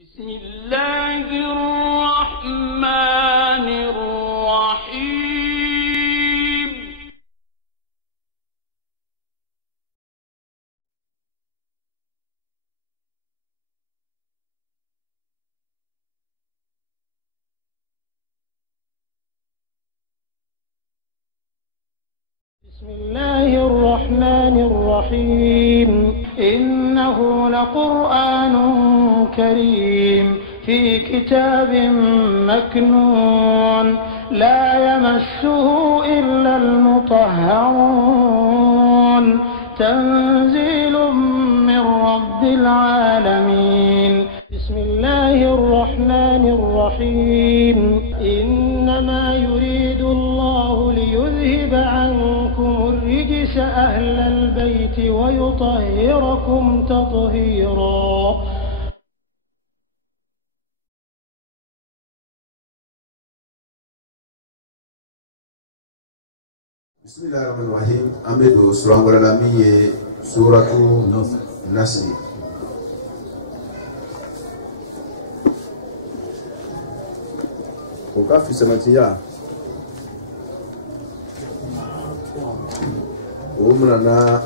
بسم الله الرحمن الرحيم. بسم الله الرحمن الرحيم. إنه لقرآن كريم في كتاب مكنون لا يمسه إلا المطهرون تنزيل من رب العالمين. بسم الله الرحمن الرحيم. إنما يريد الله ليذهب عنكم الرجس أهل البيت ويطهركم تطهيرا. بسم الله الرحمن الرحيم. أمدو سورة العالمية سورة النصر. وكافي سمتيا ومننا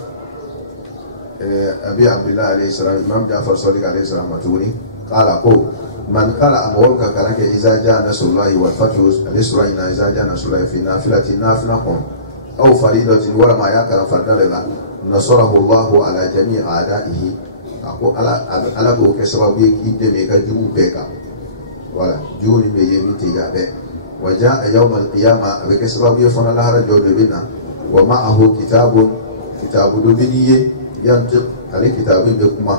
أبي عبد الله عليه السلام إمام جعفر صادق عليه السلام متوني قال أقول من قال أمورك كلامك إذا جاء نصر الله والفتح عليه السلام إذا جاء نصر الله في نافلة نافلة أو فريضة ولا ما يأكل فردنا نصره الله على جميع أعدائه. أقول على بوك سبب يكيد جمو بيكا ولا جوني بيجي تجابه. وجاء يوم القيامة بكسبب يفنى الله رجل بنا ومعه كتاب دبنية ينطق عليه كتاب بكما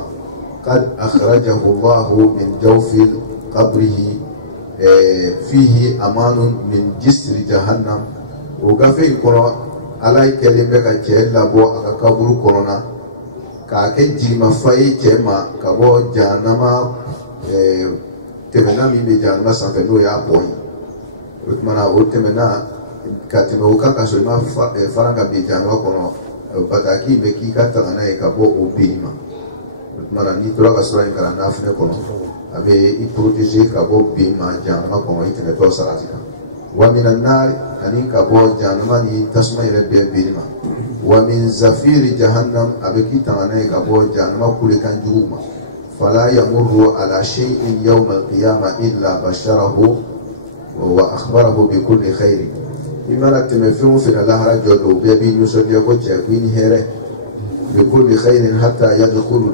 قد أخرجه الله من جوف قبره فيه أمان من جسر جهنم. وكفي كنا على كلمة كجيل لبو أكبر كورونا كأكيد ما فاي كما كبو جهنم تمنا مي بجهنم سافنو يا بوي وتمنا وتمنا كاتمه وكاكاسو ما فرانغا بجهنم كونا bataki beki kata na ekabo obima mara ni tola kasura kala nafne kono abe i protéger kabo bima jama kono itene to salatika wa minan nar ani kabo jama ni tasma ile bima wa min zafiri jahannam abe kitana na kabo jama kule kanjuma fala yamurru ala shay'in yawm al-qiyamah illa basharahu wa akhbarahu bi kulli khairin. إما تمفهوم في الله رجل وبيبي يوسف يقول جاكوين هره بكل خير حتى يدخل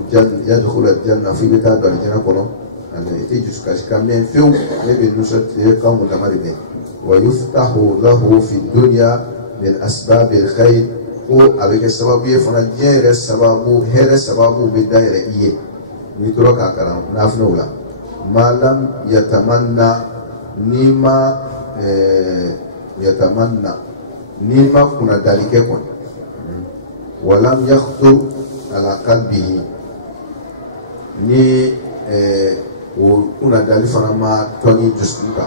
الجنة في بتاع الجنة كله أن يتجس كاشكام ينفهم بيبي يوسف يقام متمرد ويفتح له في الدنيا من أسباب الخير هو أبيك السبب يفعل جير السبب هر السبب بالدائرة إيه نترك أكرم نافنولا ما لم يتمنى نيما يتمنى نيما كنا ذلك كون ولم يخطر على قلبه ني وكنا ذلك فنما توني جسمك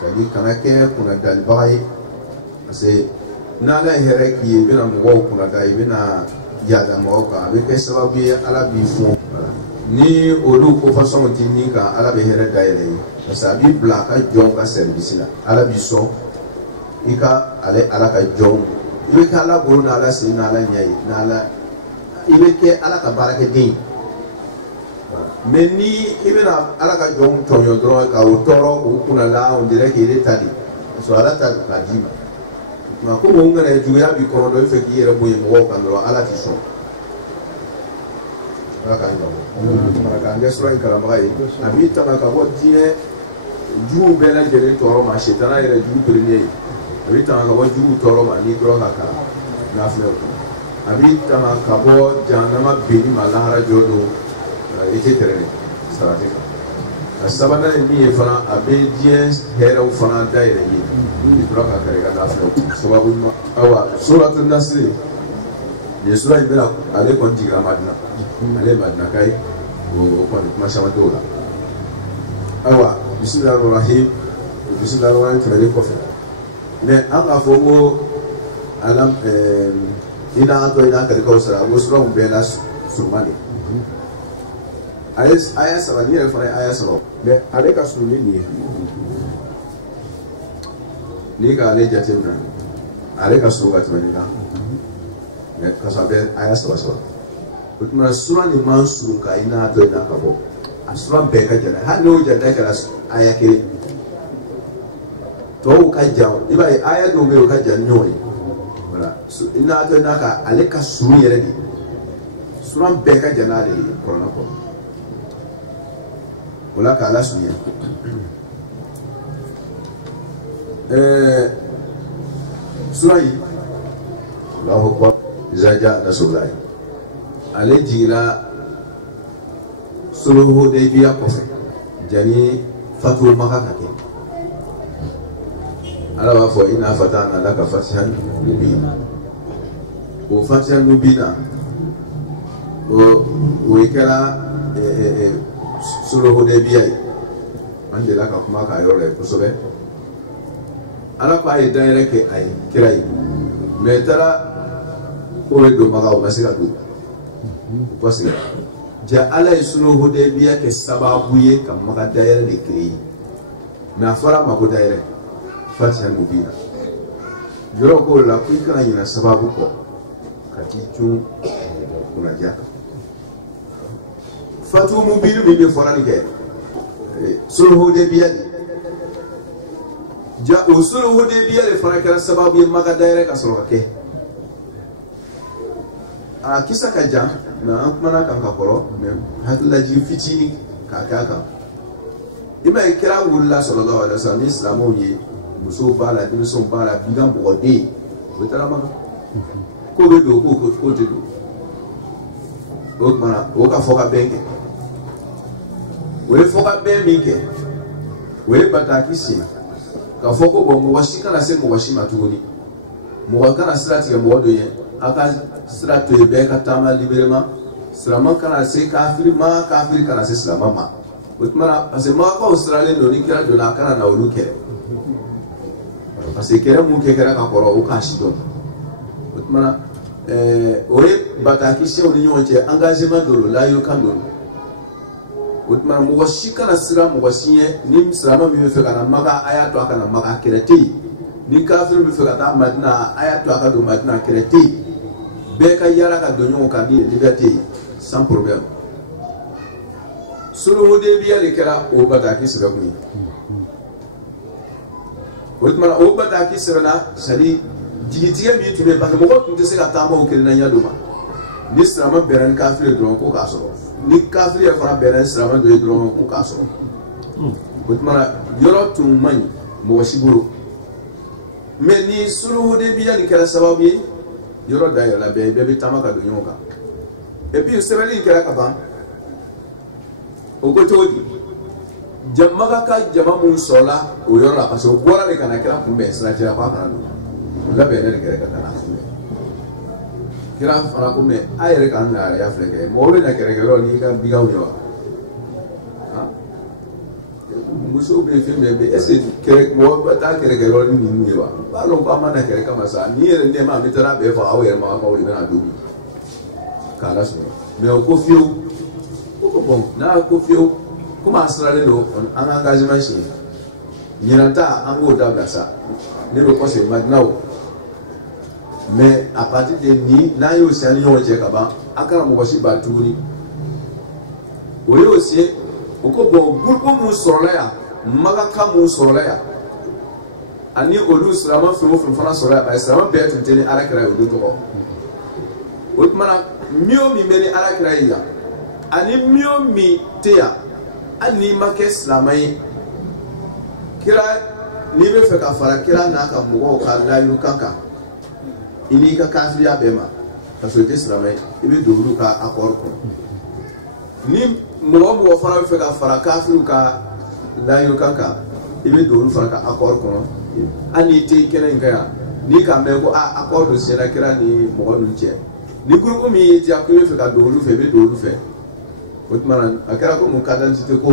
سألي كنا كنا ذلك باي سي نالا هركي بنا مغو كنا ذلك بنا يادا مغوكا بك سببي على بيفون ni olu ko façon tini ka ala be here daire sabi blaka jonga service la ala bison ika ale ala ka jom ibe ka ala boro na ala sin na ala nyai na ala ibe ke ala ka baraka din meni ibe na ala ka jom tonyo dro ka o toro o kuna la on dirait que il est tali so ala ta ka dima ma ko mo ngare juya bi ko do fe ki yere boye mo ka ndo ala ti so aka ndo mara ka ngesro in kala mai abi ta ka bo die ju bela jere toro ma shetana yere ju premier abita ka waju toro ma ni toro ka kala nafle abita ka bo janama bini malahara jodo ite terene strategy asabana ni fana abedience hera fana daire ni toro ka kare ka nafle sababu awa suratul nasr ni sura ibira ale kon jigra madina ale madina kai o kon ma shama dola awa bismillahir rahim bismillahir rahmanir rahim mais an ka fɔ ko alam ina an to ina kari kaw sara o sura bɛɛ la surumani aya saba ni yɛrɛ fana ye aya saba mais ale ka surun ni nin ye n'i ka ale jateminɛ ale ka surun ka tɛmɛ nin kan mais ka sɔrɔ a bɛ aya saba saba o tuma sura nin man surun ka i n'a to i n'a ka bɔ a sura bɛɛ ka jan hali n'o jata kɛra aya kelen tɔw ka jan i b'a ye aya dɔw bɛ yen o ka jan ni ɲɔgɔn ye voilà i n'a to i n'a ka ale ka surun yɛrɛ de sura bɛɛ ka jan n'ale ye kɔrɔna kɔrɔ o la k'a lasurunya sura yi Allahu akbar iza jaa nasrullahi ale jiginna sulhu Hudaybiya kɔfɛ jani fatu Maka ka kɛ Ala b'a fɔ inna fatahna laka fathan mubina o fathan mubina o kɛra sulhu Hudaybiya ye an delila ka kuma k'a yɔrɔ la kosɛbɛ Ala ko a ye dayɛlɛ kɛ a ye kira ye mais taara ko bɛ don Maka o ma se ka don parce que ja Ala ye sulhu Hudaybiya kɛ sababu ye ka Maka dayɛlɛ de créer mais a fɔra a ma ko dayɛlɛ Fatiha mubina yɔrɔ ko la ko i kana ɲinɛ sababu kɔ ka t'i cun kunnaja kan fatu mubina min bɛ fɔra nin kɛ sulhu Hudaybiya de ja o sulhu Hudaybiya de fana kɛra sababu ye Maka dayɛlɛ ka sɔrɔ ka kɛ a kisa ka jan mais an kumana kan ka kɔrɔ mais hakililajigin fitinin k'a k'a kan i ma ye kira wulila sallallahu alaihi wasallam ni silamɛw ye musow b'a la denmisɛnw b'a la bi ka mɔgɔden o bɛ taara Maka ko bɛ don ko tɛ don o kumana o ka fɔ ka bɛn kɛ o ye fɔ ka bɛn min kɛ o ye bataki sen ka fɔ ko bon mɔgɔ si kana se mɔgɔ si ma tuguni mɔgɔ kana sira tigɛ mɔgɔ dɔ ye a ka sira to yen bɛɛ ka taama libérément silamɛ kana se kafiri ma kafiri kana se silamɛ ma o tumana parce que Makaw siralen don ni kira donna a kana na olu kɛlɛ parce que kɛlɛ mun kɛra ka kɔrɔ o k'a si dɔn o tumana o ye bataki sɛw ni ɲɔgɔn cɛ engagement dɔ don layirukan dɔ don o tumana mɔgɔ si kana sira mɔgɔ si ɲɛ ni silamɛ min bɛ fɛ ka na Maka a y'a to a kana Maka kɛlɛ tɛ yen ni kafiri bɛ fɛ ka taa Madina a y'a to a ka don Madina kɛlɛ tɛ yen bɛɛ ka yaala ka don ɲɔgɔn kan ni liberté sans problème sulhu Hudaybiya de kɛra o bataki sɛbɛn kun ye o tumana o bataki sɛbɛnna c'est à dire jigitigɛ min tun bɛ parce que mɔgɔw tun tɛ se ka taama o kelennaya dɔ ma ni silamɛ bɛnna ni kafiri ye dɔrɔn ko k'a sɔrɔ ni kafiri yɛrɛ fana bɛnna ni silamɛ dɔ ye dɔrɔn ko k'a sɔrɔ o tumana yɔrɔ tun man ɲi mɔgɔ si bolo mais ni sulhu Hudaybiya nin kɛra sababu ye yɔrɔ dayɛlɛla bɛɛ bɛ taama ka don ɲɔgɔn kan et puis sɛbɛnni kɛra ka ban o ko cogo di Maka ka jama mun sɔrɔla o yɔrɔ la parce que o bɔra de ka na kira kunbɛn sirajira k'a kana don o labɛn ne de kɛra ka na kunbɛn kira fana ko mais a yɛrɛ k'an na yɛrɛ filɛ kɛ mɔgɔ bɛ na kɛlɛkɛyɔrɔ n'i ka bigaw ye wa musow bɛ fɛn bɛɛ bɛ est ce que mɔgɔ bɛ taa kɛlɛkɛyɔrɔ ni ninnu ye wa b'a dɔn k'an ma na kɛlɛ kama sa ni yɛrɛ nɛma an bɛ taa bɛɛ faga aw yɛrɛ Makaw de bɛna don k'a lasɔrɔ mais o ko fiyewu ko bon n'a ko fiyewu komi a siralen don an ka engagement siɲɛ ɲinata an k'o dabila sa ne bɛ kɔsegin Madina o mais à partir de ni n'a y'o siɲɛ ni ɲɔgɔn cɛ ka ban a kana mɔgɔ si ba tuguni o y'o se o ko bon groupe mun sɔrɔla yan Maka mun sɔrɔla yan ani olu silamɛ fɛn o fɛn fana sɔrɔla yan parce que silamɛ bɛɛ tun tɛ ni Alakira ye olu tɔgɔ o tumana min o min bɛ ni Alakira ye yan ani min o min tɛ yan hali n'i ma kɛ silamɛ ye kira n'i bɛ fɛ ka fara kira n'a ka mɔgɔw ka layirukan kan i n'i ka kafiriya bɛɛ ma ka sɔrɔ i tɛ silamɛ ye i bɛ don olu ka accord kɔnɔ ni mɔgɔ fana bɛ fɛ ka fara kafiriw ka layirukan kan i bɛ don olu fana ka accord kɔnɔ hali n'i tɛ kɛnɛ in kan yan n'i k'a mɛn ko accord dɔ sera kira ni mɔgɔ ninnu cɛ ni groupe min y'i diya ko i bɛ fɛ ka don olu fɛ i bɛ don olu fɛ o tumana a kɛra ko mun carte d'identité ko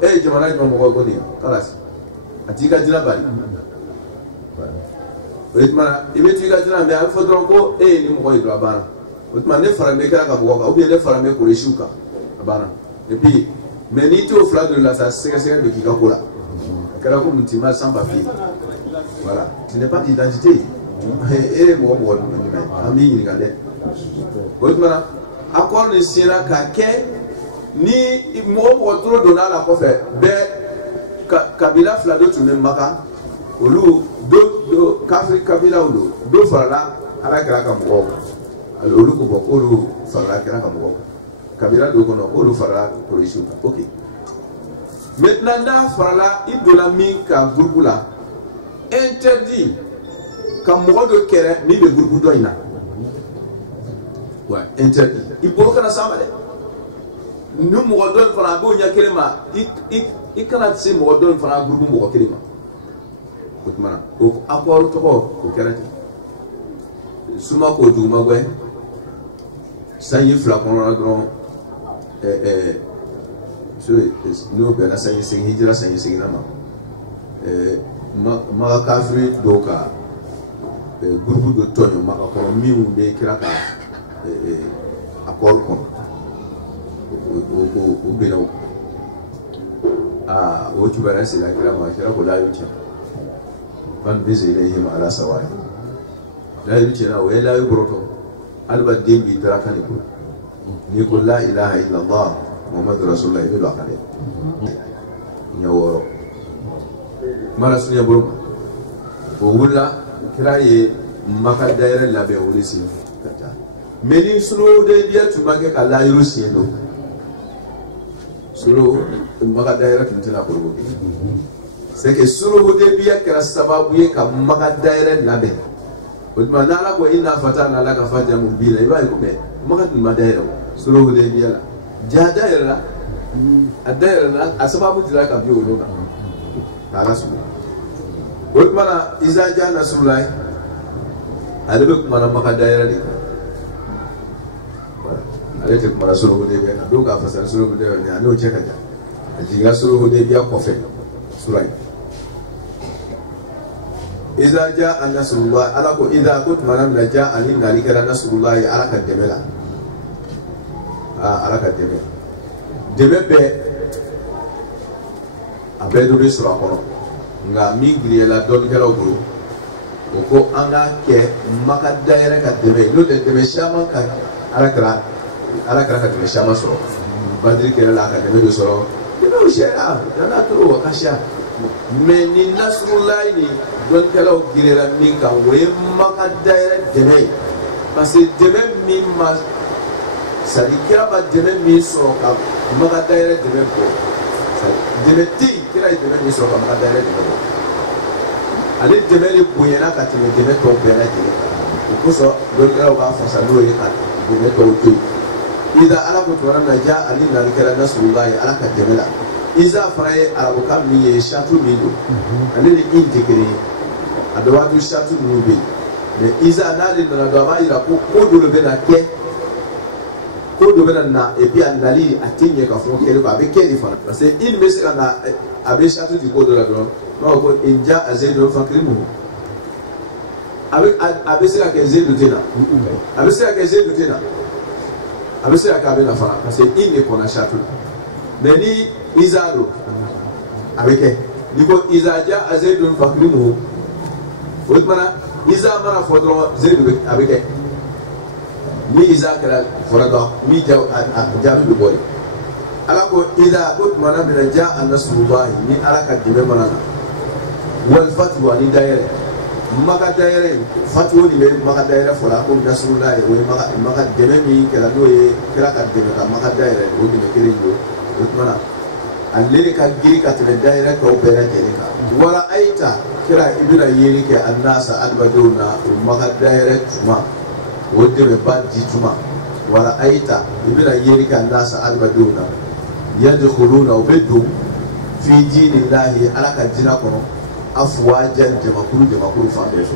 e ye jamana jumɛn mɔgɔ ye ko nin kalasi a t'i ka diinɛ bali o tumana i bɛ t'i ka diinɛ mais a bɛ fɔ dɔrɔn ko e ye nin mɔgɔ ye dɔrɔn a banna o tumana ne fara bɛ kɛra ka bɔ kan ou bien ne fara bɛ Kuresiw kan a banna Et puis, mais ni tu au flag de la ça c'est de Kikakola. Car comme tu m'as sans papier. Voilà. Tu n'es pas d'identité. Et moi, ami, regardez. Voilà. Accord le Sierra Kake, ni moi, trop donner la coffre. Kabila Flado, tu n'aimes pas. Au loup, deux Kabila ou l'eau. Deux Fala, à la Karakambo. Alors, au loup, au loup, Fala Karakambo. Kabila de Gono, au loup, Fala, pour les choses. Ok. Maintenant, Fala, il de la Mika Gurgula. Interdit. Comme moi de Kéré, ni de Gurgudoina. Ouais, interdit. Il faut que nous sachions. Nous nous redonnons pour la bonne Yakelema. Il can't say more done for our group of Kelima. But man, of Apollo to go, Kerati. Sumako to Magwe. Say flacon agron. So it's no better saying Hijra saying Sinama. Makafri Doka. Group de Tonio Makako, Miu de Kraka. A call. Ubino. Wotu bara sila kila makira ko layo ce ban bize ile hima ala sawai layo ce na we layo broto alba dembi draka ni ko ni ko la ilaha illa allah muhammadur rasulullah ibn akale nyawo mara sunya buru o wula kiraye maka daire labe wulisi kata meni suru de biya tumake kala yurusi ndo suru maka daire tuntina ko c'est que suru de biya kara sababu ye ka maka daire labe o ma nala ko inna fatana laka fatiha mubina ibai ko be maka ma daire suru de biya ja daire la adaire na asababu tira ka biyo lona ala suru o mana iza jana sulai adabe kuma maka daire de ale te kuma suru de biya do ka fasara suru de biya ne o cheka ja ajiga suru de biya ko fe sulai iza jaa nasrullah ala ko iza kut manam la jaa alin nalika nasrullah ala ka demela ala ka demela demebe abedo be sura kono nga migri la don kala bulu ko anga ke maka daire ka deme no de deme shama ka ala kra ka deme shama so badri ke la ka deme do so deme o shera dana to wa kasha meni nasrullah ni don kala o girela min ka we maka daire deme parce que deme mi ma sadi kira ba deme mi so ka maka daire deme ko deme ti kira deme mi so ka maka daire deme ko ale deme le bonyana ka teme deme to bela deme ko so don kala ba fa sa do ye ka deme to to ida ala ko to na ja ali na kira nasrullah ala ka deme la iza faraye arabu kam mi ye shatu milu ale ni integre adawatu shatu nubi mais iza nali na do ba ira ko do be na ke ko do be na et puis andali atinye ka fon kele ba be kele fa parce que il me sera na abe shatu di ko do la do no ko inja azedo fakrimu avec abe sera ke zedo tena abe sera ke zedo tena abe sera ka be na fa parce que il ne kona shatu mais ni izado avec niko izaja azedun fakrimu wotmana iza mana fodro zedu avec ni iza kala forado mi jabu boy ala ko iza kot mana min ja an-nasrullah ni ala ka dibe mana wal fatwa ni daire maka daire fatwa ni maka daire fola ko nasrullah we maka deme mi kala do ye kala ka deme maka daire o ni kele yo wotmana allele ka giri ka tele daire ko bera jerika wala aita kira ibina yeri ke annasa albaduna maka daire tuma wode be badji tuma wala aita ibina yeri ke annasa albaduna yadkhuluna ubidum fi dinillahi alaka jina kono afwajan jamakuru fa be so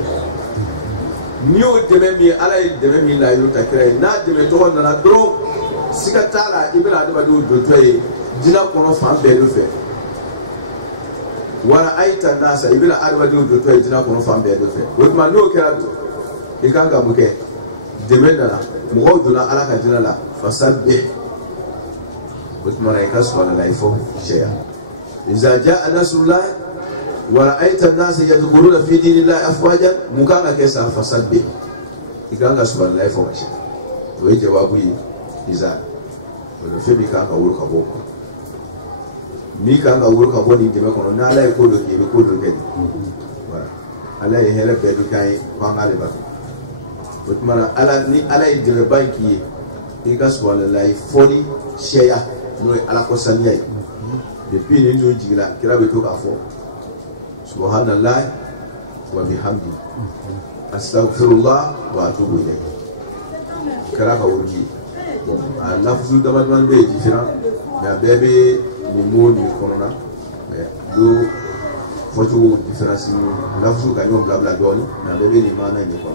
niyo deme mi ala deme mi la yuta kira na deme to na dro sikatala ibina albadu do toy jina kono fan be do fe wala aita nasa ibila arwa do to jina kono fan be do fe wotma no kera do e kanga muke demena la mo duna ala ka jina la fasabbih With Maraikas one life of share. إذا جاء نصر الله ورأيت الناس يدخلون في دين الله أفواجا مكانا كيسا فسبح إكانا سبحان الله فمشي ويجي وابوي إذا ونفي ميكانا أولوك أبوك ميكانا أولوك أبوك نجمع كنا نالا يكودو كيبي كودو كيبي ala ye hele bedu kay kwangale ba butmana ala ni ala ye de banki e ga subhanallahi foli sheya no ala ko sanyai depuis ni njo jigila kira be to ka fo subhanallahi wa bihamdi astaghfirullah wa atubu ilayh kira ka wurji lafzu da man be jifira ya bebe ni mon ni konona do foto différence lafzu ka nyom blabla doni na bebe ni mana ni ko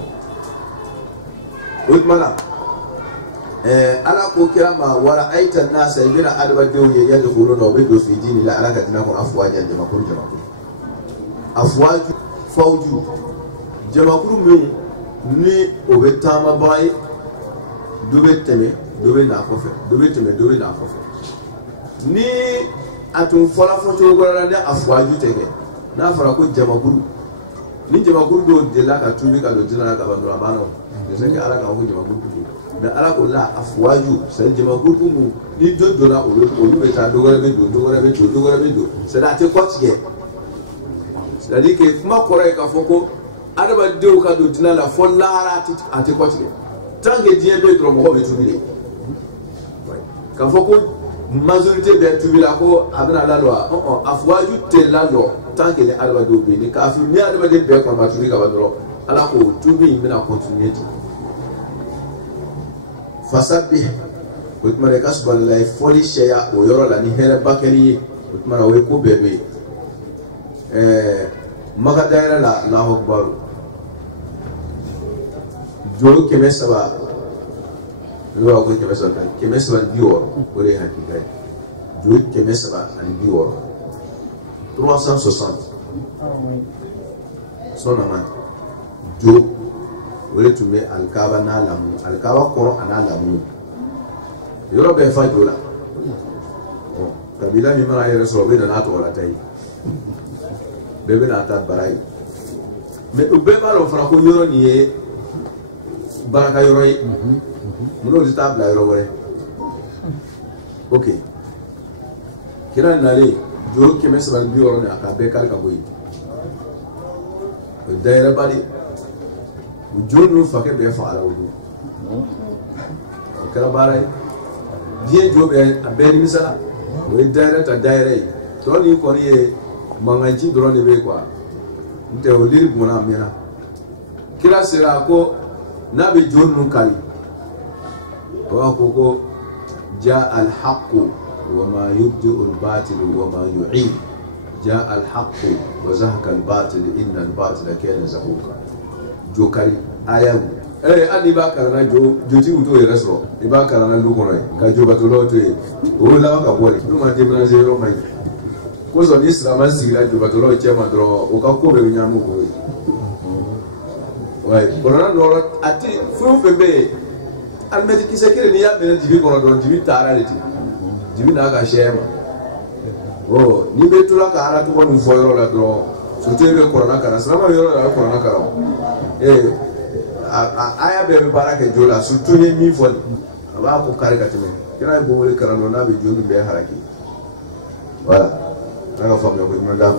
utmala ala ko kirama wala aita nasa ibina adaba dewye yadkhuluna wa bidu fi dini la alaka tinakum afwaja jamakuru afwaju fawju jamakuru min ni obetama bay dobe teme dobe na kofe dobe teme dobe na kofe ni atun fala foto gorana de afwaju tege na fara ko jamakuru ni jamakuru do de la ka tubi ka do jina ka bandura bano de se ka ala ka ko jamakuru da ala ko la afwaju sai jamakuru mu ni do na o be ta do gore be do c'est la te quotidien c'est-à-dire que kuma kore ka foko adaba de ka do jina la fo lara ate quotidien tant que Dieu be dro mo be tubi ka foko majorité be tubi la ko abna la loi afwaju te la loi tant que les alba do be ni ka fi ni alba de be ko ma tubi ka badro ala ko tubi mina continuer fasabbih utmare kasballahi foli shaya o yoro la ni hele bakari utmara we ko bebe maga daira la Allahu akbar jo keme saba lo ko keme saba dior ko re hakika jo keme saba an dior 360 sona man jo wele tume alkaba na lamu alkaba koro ana lamu yoro be fa dola kabila mi mara yere so be na to wala tay bebe na ta barai me ube ba lo fra ko yoro ni e baraka yoro yi muno di tabla yoro wore okay kira nale jo ke me saban bi yoro na ka be kal ka boyi daira badi jonu fake be fa ala wudu kala barai die jo be abeni misala we daira ta daira to ni ko ni mangaji drone be kwa nte olir bona mena kila sira ko nabi jonu kali wa ko ja al haqq wa ma yubdi al batil wa ma yu'id ja al haqq wa zahaka al batil inna al batila kana zahuqa jokari ayabu ani ba karana joti uto e resro e ba karana lu kono ka jo batolo to e o la ka bole no ma te bra zero mai ko zo ni islam sira jo batolo chema dro o ka ko be nyamu ko wai korana no ati fu fembe al medi ki sekere ni ya be dibi kono do dibi tara leti dibi na ka shema o ni be tula ka ara to ko no foyro la dro so te be korana kana sama yoro la korana kara aya be baraka jola surtout ni mi fol aba ko kare ka teme kira bo wole karano na be jonu be haraki wala nga famle ko manda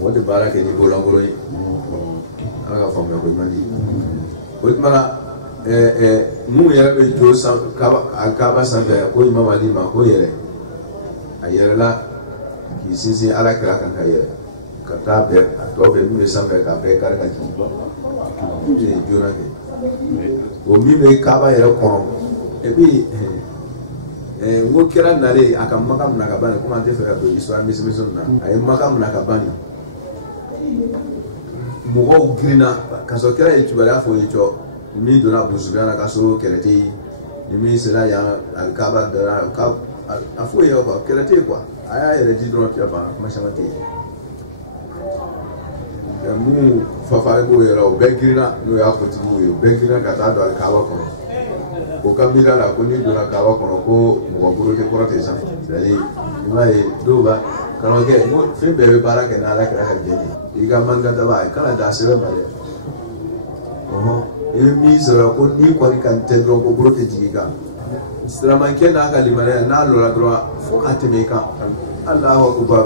wode baraka ni bola ngolo yi nga famle ko mandi ko mala mu yere be jo sa ka ba sa be ko imam ali ma ko yere ayere la ki sisi ala kira kan ka yere ka ta be to be mi sa be ka be kare ka ji jona ke o mi be kaba yere kono e bi wo kira nale aka makam na kabani kuma te fera do islamism na ay makam na kabani mo go grina kaso kira e tubala fo yicho mi do na buzugana kaso kerete mi sela ya al kaba da ka afo yo ko kerete kwa aya yere jidron ti aba kuma shamate mu fafare bo yera o begirina no ya ko timu yo begirina ka ta do al kaba ko ko kabila la ko ni donna kaba kono ko mɔgɔ bolo tɛ kɔrɔ tɛ sanfɛ c'est-à-dire i m'a ye dɔw b'a karamɔgɔkɛ n ko fɛn bɛɛ bɛ baara kɛ n'Ala kɛra ka jɛ de i ka man kan daba kana da sɛbɛn ma dɛ i bɛ min sɔrɔ ko n'i kɔni kan tɛ dɔrɔn ko bolo tɛ jigin i kan siramankɛ n'a ka limaniya n'a lɔra dɔrɔn fo ka tɛmɛ i kan Alahu akubar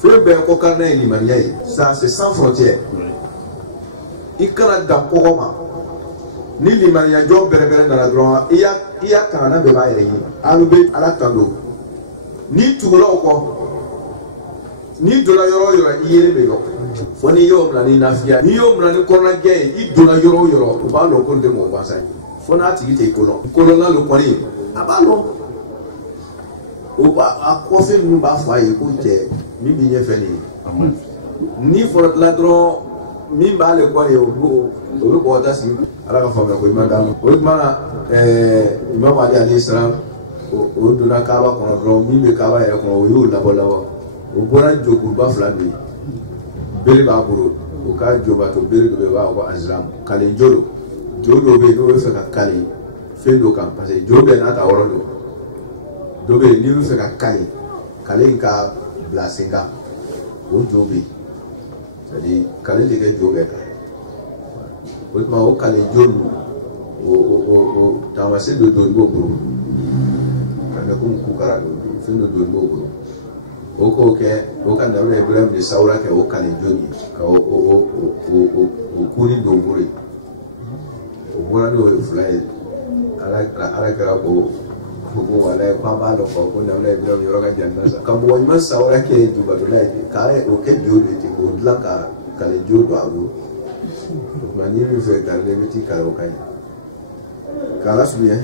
fɛn bɛɛ ko kan n'a ye limaniya ye ça c'est sans frontière i kana dan kɔgɔ ma ni limaniya jɔn bɛrɛbɛrɛ nana dɔrɔn i y'a kangana bɛɛ b'a yɛrɛ ɲini alu bɛ Ala tando ni tugula o kɔ ni donna yɔrɔ o yɔrɔ i yelen bɛ yɔrɔ fo n'i y'o minɛ ni lafiya n'i y'o minɛ ni kɔnɔnajɛ ye i donna yɔrɔ o yɔrɔ u b'a dɔn ko nin tɛ mɔgɔ gansan ye fo n'a tigi tɛ i kolon lo kɔni a b'a dɔn o b'a a kɔfɛ ninnu b'a fɔ a ye ko cɛ min b'i ɲɛfɛ nin ye ni fɔra dɔrɔn min b'ale kɔni o bɛ kɔgɔ ta sigi Ala ka faamuya ko i ma d'a ma o tuma na Imam Ali alayhi salam o donna Kaaba kɔnɔ dɔrɔn min bɛ Kaaba yɛrɛ kɔnɔ o y'o labɔ o bɔra jokuruba fila de ye bere b'a bolo o ka jobato bere dɔ bɛ yen u b'a fɔ ko azlam kalen jo dɔ bɛ yen n'o bɛ fɛ ka kale fɛn dɔ kan parce que jo bɛɛ n'a ta yɔrɔ don dɔ bɛ yen n'i bɛ fɛ ka kale in ka bila sen kan o jo bɛ yen c'est-à-dire kale de kɛ jo bɛɛ kan o tuma o kale jo o taamase dɔ don i b'o bolo ka kɛ komi kukara fɛn dɔ don i b'o bolo o k'o kɛ o ka Nabila Ibrahim de sawura kɛ o kale jo ye ka o kuni don bolo ye o bɔra n'o ye fila ye Ala kɛra ko wala ye ko an b'a dɔn ko Nabila Ibrahim yɔrɔ ka jan sa ka mɔgɔ ɲuman sawura kɛ jubatɔla ye k'a o kɛ jo de ten k'o dilan ka kale jo don a bolo o tuma n'i bɛ fɛ kale i bɛ t'i kale o ka ɲi k'Ala surunya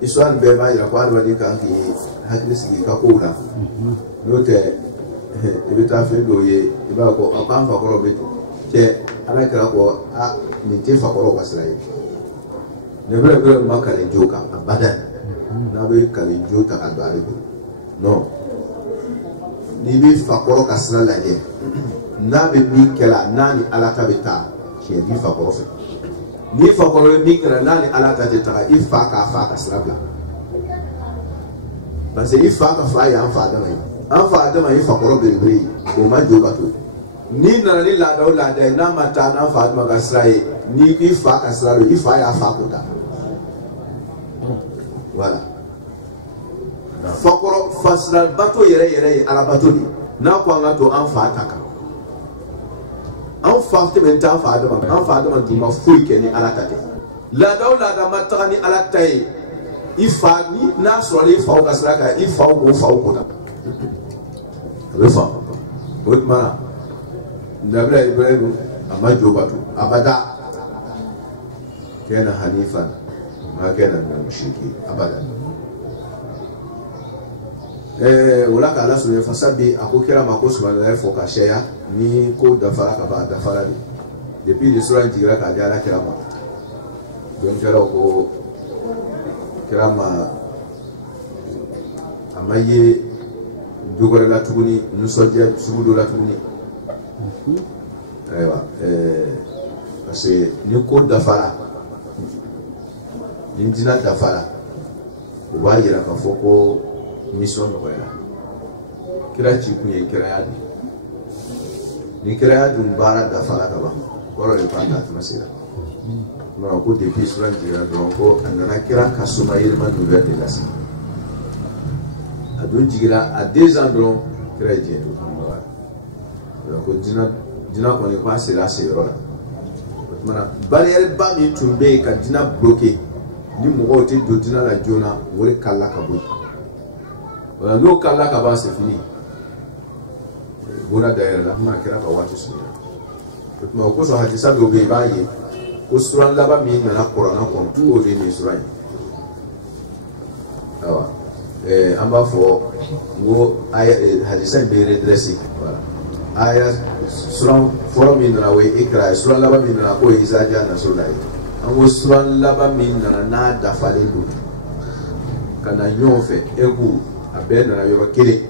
histoire bɛɛ b'a jira ko adamaden kan k'i hakili sigi i ka kow la n'o tɛ i bɛ taa fɛn dɔw ye i b'a fɔ ko an fakɔrɔ bɛ cɛ Ala kɛra ko nin tɛ fakɔrɔw ka sira ye Nabila Ibrahim ma kale jo kan abadan n'a bɛ kale jo ta ka don ale bolo non n'i bɛ fakɔrɔ ka sira lajɛ n'a bɛ min kɛla n'a ni Ala ta bɛ taa tiɲɛ b'i fakɔrɔ fɛ n'i fakɔrɔ bɛ min kɛla n'a ni Ala ta tɛ taga i fa k'a fa ka sira bila parce que i fa ka fa ye an fa Adama ye fakɔrɔ belebele ye o ma jo ka to n'i nana ni laada o laada ye n'a ma taa n'an fa Adama ka sira ye n'i k'i fa ka sira don i fa y'a fa ko ta voilà fakɔrɔ fasirabato yɛrɛ ye Alabato de n'a ko an ka to an fa ta kan an fa tɛmɛ t'an fa Adama tun ma foyi kɛ ni Ala ta tɛ laada o laada ma taga ni Ala ta ye i fa ni n'a sɔrɔ i faw ka sira kan i faw k'o faw ko ta a bɛ faamu o tuma na Nabila Ibrahim a ma jo bato abada kana hanifan ma kana min mushriki abada wala ka Ala sɔrɔ fasabi a ko kira ma ko subhanallahi fo ka sɛya ni ko dafara ka ba dafara de depuis le sura jigira ka di Ala kira ma don kɛra ko kira ma a ma ye dogɔrɛ la tuguni nisɔndiya sugu dɔ la tuguni ayiwa parce que ni ko dafara ni dina dafara o b'a yira k'a fɔ ko mission nɔgɔyara kira ci kun ye kiraya de ni kiraya dun baara dafara ka ban kɔrɔ de k'an t'a tɛmɛ sera non ko depuis sura jigira dɔrɔn ko a nana kira ka suma yɛlɛma nouvelle de lase a dun jigira a 2 ans dɔrɔn kira ye diɲɛ to donc ko dina kɔni ko a sera a seyɔrɔ la o tumana barrière ba min tun bɛ yen ka dina bloqué ni mɔgɔw tɛ don dina la joona o de kalila ka bɔ yen voilà n'o kalila ka ban c'est fini bona dayɛlɛ la kuma kira ka waati surunya o tuma o kosɔn hadisa dɔw bɛ yen i b'a ye ko sura laban min nana kuranna kɔnɔ o de ye nin sura in awa an b'a fɔ n ko hadisa in bɛ redressé voilà aya sura fɔlɔ min nana o ye ikra ye sura laban min nana k'o ye iza jaa nasrullahi ye an ko sura laban min nana n'a dafalen don ka na ɲɔgɔn fɛ egu a bɛɛ nana yɔrɔ kelen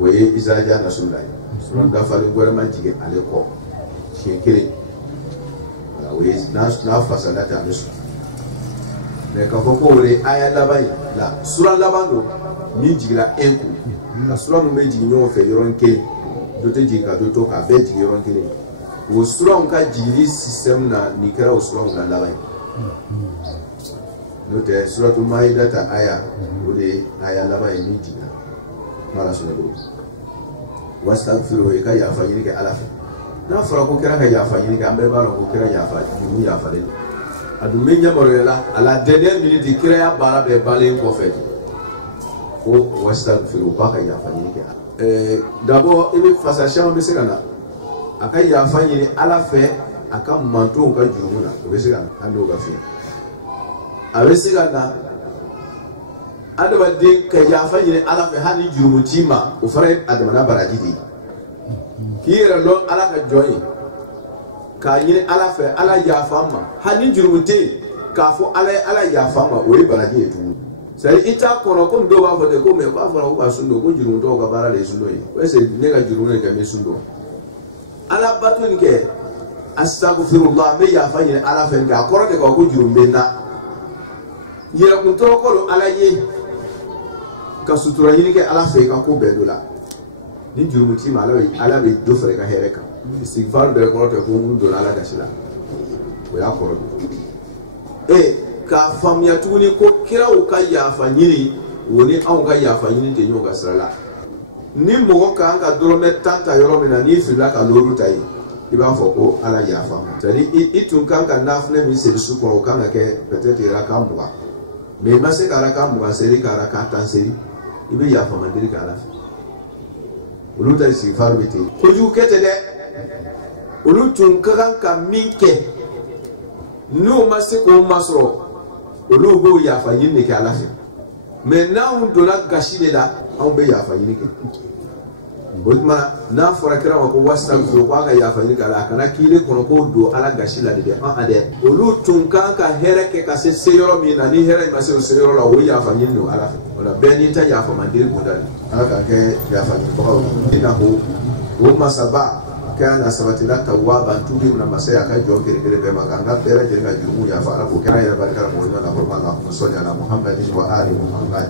o ye iza jaa nasrullahi ye sura dafalen wɛrɛ ma jigin ale kɔ siɲɛ kelen na fasala ta misu mais ka fɔ ko le aya laban la sura laban do min jigira enku ka sura mun bɛ jigin ɲɔgɔn fɛ yɔrɔn kelen dɔ tɛ jigin ka dɔ to k'a bɛɛ jigin yɔrɔn kelen o suraw ka jigili système na ni kɛra o suraw ka laban n'o tɛ suratul maida ta aya o de aya laban ye min jiginna mala sɔnna ko wastaghfiru ka yafa ɲini kɛ ala fɛ n'a fɔra ko kɛra ka yafa ɲini kɛ an bɛɛ b'a dɔn ko kɛra yafa jugu yafalen don a dun bɛ ɲɛmɔrɔ la a la dernière minute kiraya baara bɛɛ balen kɔfɛ ko wastaghfiru ba ka yafa ɲini kɛ d'abord i bɛ fasasiɲɛw bɛ se ka na a ka yafa ɲini ala fɛ a ka mantonw ka jurumu na o bɛ se ka na an n'o ka fiɲɛ a bɛ se ka na adamaden ka yafa ɲini ala fɛ hali jurumu ci ma o fana ye adamana baraji de ye k'i yɛrɛ dɔn ala ka jɔn ye k'a ɲini ala fɛ ala yafa ma hali jurumu tɛ yen k'a fɔ ala ye ala yafa ma o ye baraji ye tugun c'est à dire i t'a kɔnɔ komi dɔw b'a fɔ ten ko mais k'a fɔra ko ka sun don ko jurumutɔw ka baara de ye sun don ye o est ce que ne ka jurumu de kɛ n bɛ sun don ala bato nin kɛ astaghfirullah n bɛ yafa ɲini ala fɛ nka a kɔrɔ de kan ko jurumu bɛ n na yɛrɛkuntɔrɔ ko don ala ye ka sutura ɲini kɛ ala fɛ i ka ko bɛɛ do la ni jurumu ci ma ala bɛ dɔ fara i ka hɛrɛ kan istighfar bɛɛ kɔrɔ tɛ ko n donna ala gasi la o y'a kɔrɔ don k'a faamuya tuguni ko kiraw ka yafa ɲini o ni anw ka yafa ɲini tɛ ɲɔgɔn ka sira la ni mɔgɔ kan ka dɔrɔmɛ 10 ta yɔrɔ min na n'i filila ka loro ta yen i b'a fɔ ko ala yafa ma c'est à dire i tun kan ka nafinɛ min seli su kɔnɔ o kan ka kɛ peut-être raka 20 mais i ma se ka raka 20 seli ka raka 10 seli i bɛ yafa ma deli k'ala fɛ olu ta istighfar bɛ ten kojugu kɛ ten dɛ olu tun ka kan ka min kɛ n'o ma se k'o masɔrɔ olu b'o yafa ɲini de kɛ ala fɛ mais n'anw donna gasi de la anw bɛ yafa ɲini kɛ o tuma n'a fɔra kira ma ko wastaghfiru ko a ka yafa ɲini kɛ ala a kana k'ile kɔnɔ k'o don ala gasi la de dɛ dɛ olu tun kan ka hɛrɛ kɛ ka se yɔrɔ min na ni hɛrɛ in ma se o se yɔrɔ la o yafa ɲini don ala fɛ o la bɛɛ n'i ta yafa man deli kunda de ala ka kɛ yafa ɲinibagaw ye i na ko o masaba kana sabatila tawwaban tubi na masaya ka jɔn kere bɛɛ ma kan ka bɛɛ lajɛlen ka jurumu yafa ala k'o kɛra yɛrɛ barika la mɔgɔ ɲuman na hɔrɔma la sɔli ala muhammadin wa ali muhammad